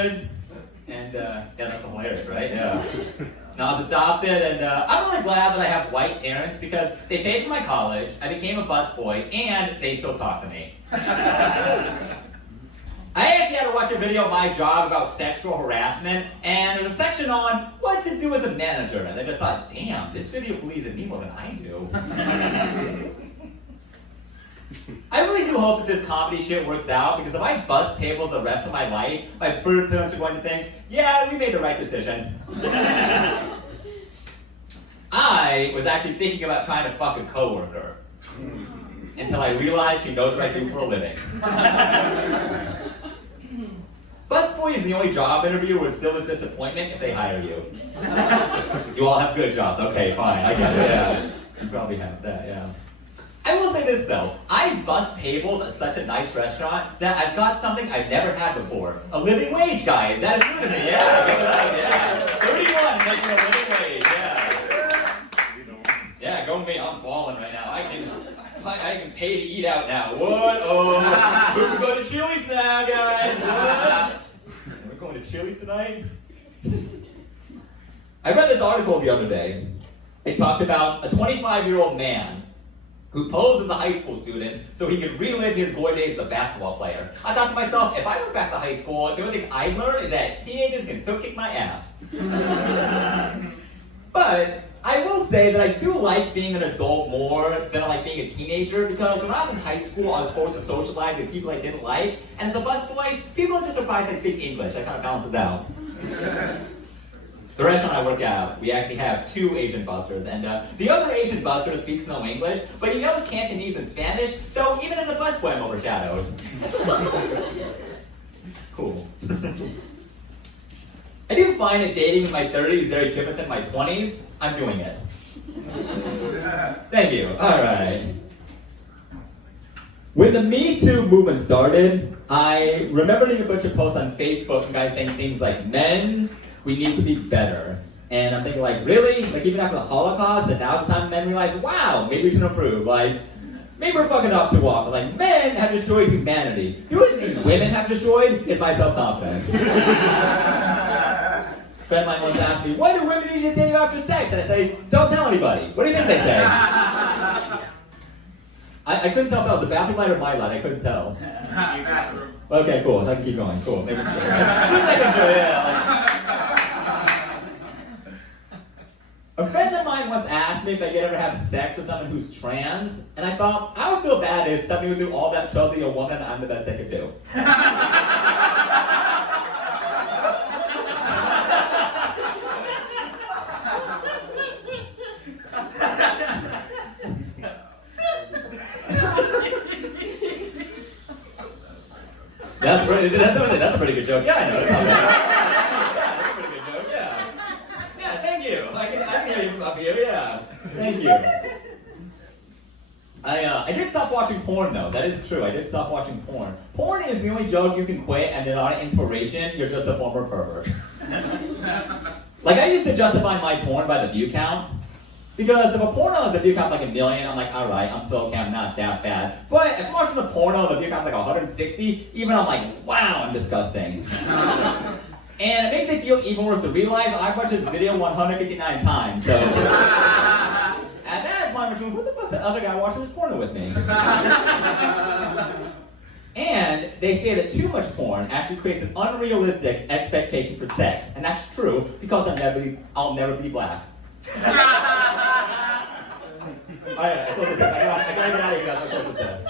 adopted, and yeah, that's hilarious, right? Yeah. And I was adopted, and I'm really glad that I have white parents because they paid for my college, I became a busboy, and they still talk to me. I actually had to watch a video of my job about sexual harassment, and there's a section on what to do as a manager, and I just thought, damn, this video believes in me more than I do. I really do hope that this comedy shit works out, because if I bust tables the rest of my life, my bird parents are going to think, yeah, we made the right decision. I was actually thinking about trying to fuck a coworker, until I realized she knows what I do for a living. Busboy is the only job interview where it's still a disappointment if they hire you. You all have good jobs. Okay, fine. I get it. Yeah. You probably have that, yeah. I will say this though. I bust tables at such a nice restaurant that I've got something I've never had before. A living wage, guys. That is new to me. Yeah. Give it up. Yeah. 31 making a living wage. Yeah. Yeah, go me. I'm balling right now. I can pay to eat out now. What? Oh, we can go to Chili's now, guys. What? We're going to Chili's tonight? I read this article the other day. It talked about a 25-year-old man who posed as a high school student so he could relive his glory days as a basketball player. I thought to myself, if I went back to high school, the only thing I'd learn is that teenagers can still kick my ass. But I will say that I do like being an adult more than I like being a teenager, because when I was in high school, I was forced to socialize with people I didn't like, and as a busboy, people are just surprised I speak English. That kind of balances out. The restaurant I work at, we actually have 2 Asian busters, and the other Asian buster speaks no English, but he knows Cantonese and Spanish, so even as a busboy, I'm overshadowed. Cool. I do find that dating in my 30s is very different than my 20s. I'm doing it. Thank you. All right. When the Me Too movement started, I remember reading a bunch of posts on Facebook from guys saying things like, men, we need to be better. And I'm thinking like, really? Like even after the Holocaust, and now's the time men realize, wow, maybe we should improve. Like, maybe we're fucking up too often. Like, men have destroyed humanity. The only thing women have destroyed is my self-confidence. A friend of mine once asked me, why do women need to say you after sex? And I say, don't tell anybody. What do you think they say? I couldn't tell if that was the bathroom light or my light. I couldn't tell. Bathroom. Okay, cool. So I can keep going. Cool. Maybe. A friend of mine once asked me if I could ever have sex with someone who's trans, and I thought, I would feel bad if somebody would do all that trouble to be a woman and I'm the best they could do. That's a pretty good joke. Yeah, I know. That's not bad. Yeah, that's a pretty good joke. Yeah. Yeah, thank you. I can hear you from up here. Yeah. Thank you. I did stop watching porn though. That is true. I did stop watching porn. Porn is the only joke you can quit, and without an inspiration, you're just a former pervert. Like I used to justify my porn by the view count. Because if a porno has a view count like 1 million, I'm like, alright, I'm still okay, I'm not that bad. But if I'm watching a porno and the view count's like 160, even I'm like, wow, I'm disgusting. And it makes me feel even worse to realize I've watched this video 159 times, so... At that point, I'm like, who the fuck's that other guy watching this porno with me? And they say that too much porn actually creates an unrealistic expectation for sex. And that's true, because I'll never be black. I close with this. I gotta get out of here, guys. I'll close with this.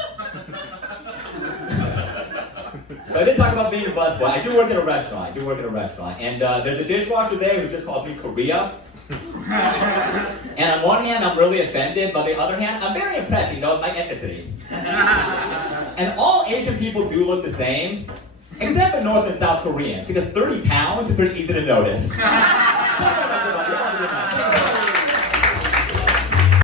So I did talk about being a busboy. I do work at a restaurant. And there's a dishwasher there who just calls me Korea. And on one hand, I'm really offended, but on the other hand, I'm very impressed. He knows my ethnicity. And all Asian people do look the same, except for North and South Koreans, because 30 pounds is pretty easy to notice.